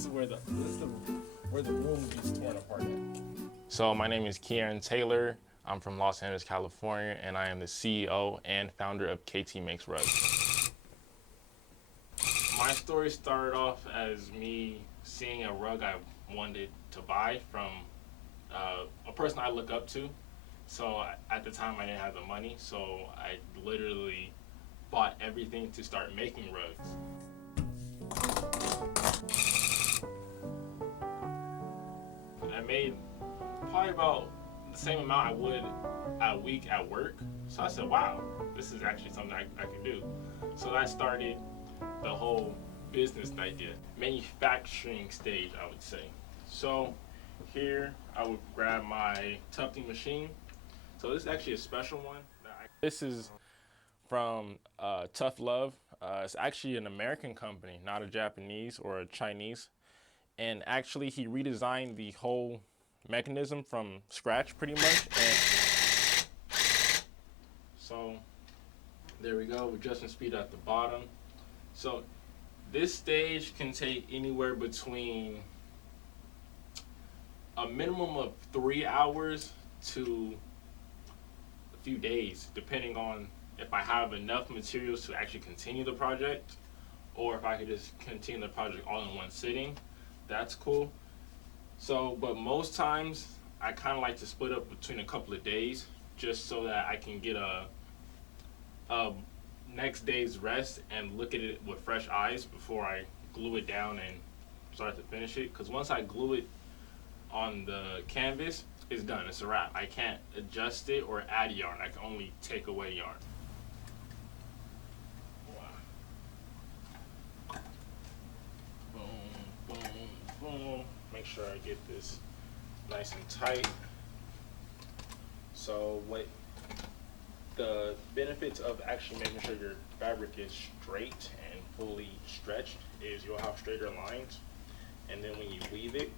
This is where the room gets torn apart at. So my name is Kieran Taylor. I'm from Los Angeles, California, and I am the CEO and founder of KTmakesrugs. My story started off as me seeing a rug I wanted to buy from a person I look up to. So at the time I didn't have the money, so I literally bought everything to start making rugs. I made probably about the same amount I would a week at work. So I said, wow, this is actually something I can do. So that started the whole business idea. Manufacturing stage, I would say. So here I would grab my tufting machine. So this is actually a special one. This is from Tough Love. It's actually an American company, not a Japanese or a Chinese. And actually he redesigned the whole mechanism from scratch pretty much. And so there we go, adjustment speed at the bottom. So this stage can take anywhere between a minimum of 3 hours to a few days, depending on if I have enough materials to actually continue the project, or if I could just continue the project all in one sitting. That's cool. So, but most times I kind of like to split up between a couple of days, just so that I can get a next day's rest and look at it with fresh eyes before I glue it down and start to finish it. Because once I glue it on the canvas, it's done. It's a wrap. I can't adjust it or add yarn. I can only take away yarn. Boom, boom, boom. Make sure I get this nice and tight. So what the benefits of actually making sure your fabric is straight and fully stretched is you'll have straighter lines, and then when you weave it,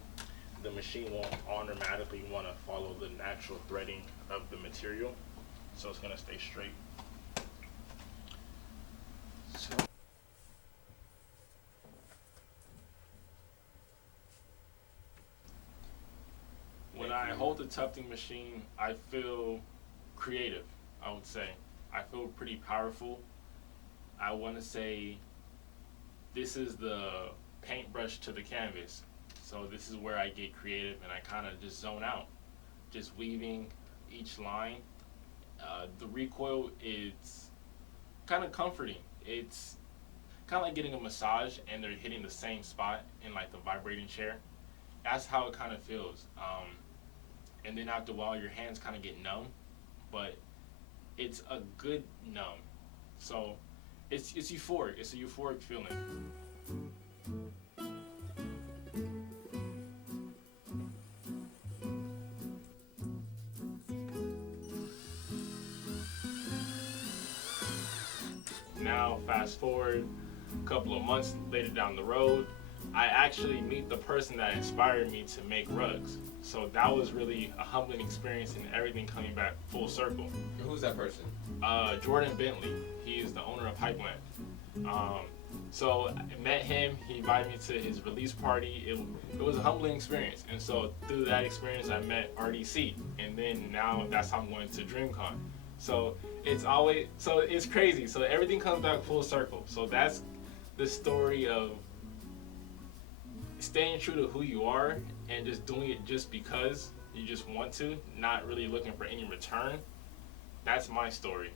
the machine won't automatically want to follow the natural threading of the material, so it's going to stay straight. So when I hold the tufting machine, I feel creative, I would say. I feel pretty powerful. I want to say this is the paintbrush to the canvas. So this is where I get creative and I kind of just zone out, just weaving each line. The recoil is kind of comforting. It's kind of like getting a massage and they're hitting the same spot in like the vibrating chair. That's how it kind of feels. And then after a while your hands kind of get numb, but it's a good numb. So it's euphoric. It's a euphoric feeling. Now fast forward a couple of months later down the road, I actually meet the person that inspired me to make rugs. So that was really a humbling experience and everything coming back full circle. Who's that person? Jordan Bentley. He is the owner of Pipeline. So I met him, he invited me to his release party. It was a humbling experience. And so through that experience I met RDC. And then now that's how I'm going to DreamCon. So it's crazy. So everything comes back full circle. So that's the story of staying true to who you are and just doing it just because you just want to, not really looking for any return. That's my story.